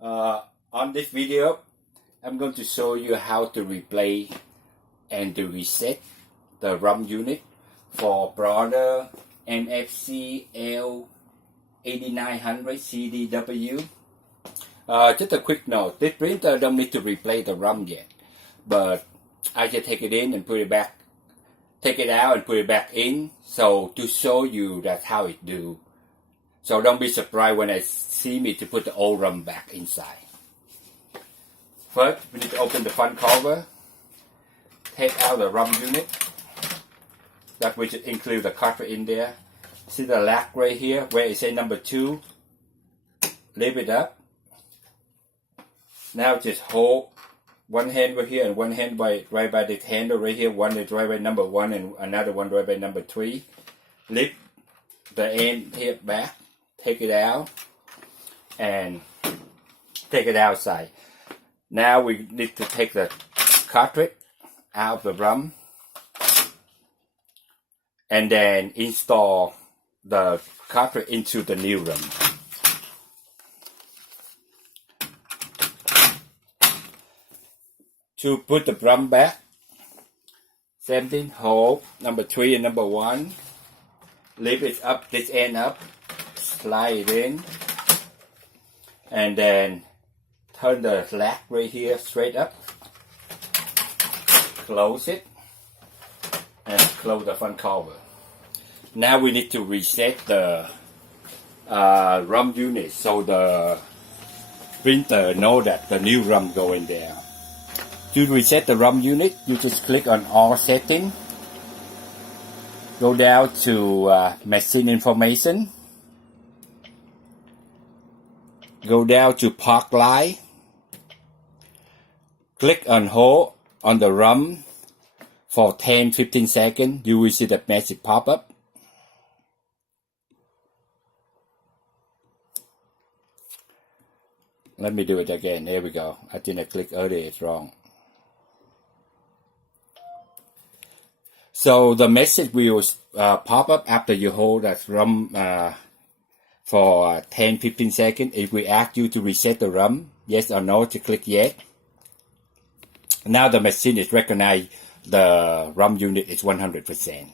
On this video, I'm going to show you how to replay and to reset the ROM unit for printer MFC8900CDW. Just a quick note, this printer don't need to replace the ROM yet, but I just take it in and put it back, take it out and put it back in, so to show you that's how it do. So don't be surprised when I see me to put the old ROM back inside. First, we need to open the front cover, take out the ROM unit. That will include the cartridge in there. See the lock right here where it says number 2. Lift it up. Now just hold one hand right here and one hand right by the handle right here. One is right by number 1 and another one right by number 3. Lift the end here back. Take it out and take it outside. Now we need to take the cartridge out of the ROM and then install the cartridge into the new ROM. To put the ROM back, same thing, hold number 3 and number 1, lift it up, this end up, slide it in, and then turn the latch right here straight up, close it, and close the front cover. Now we need to reset the ROM unit so the printer know that the new ROM go in there. To reset the ROM unit, you just click on all settings, go down to machine information, go down to park light, click on hold on the ROM for 10-15 seconds. You will see the message pop up. Let me do it again. Here we go. I think I clicked earlier, it's wrong. So the message will pop up after you hold that ROM for 10-15 seconds. It will ask you to reset the ROM, yes or no, to click yes. Now the machine is recognized the ROM unit is 100%.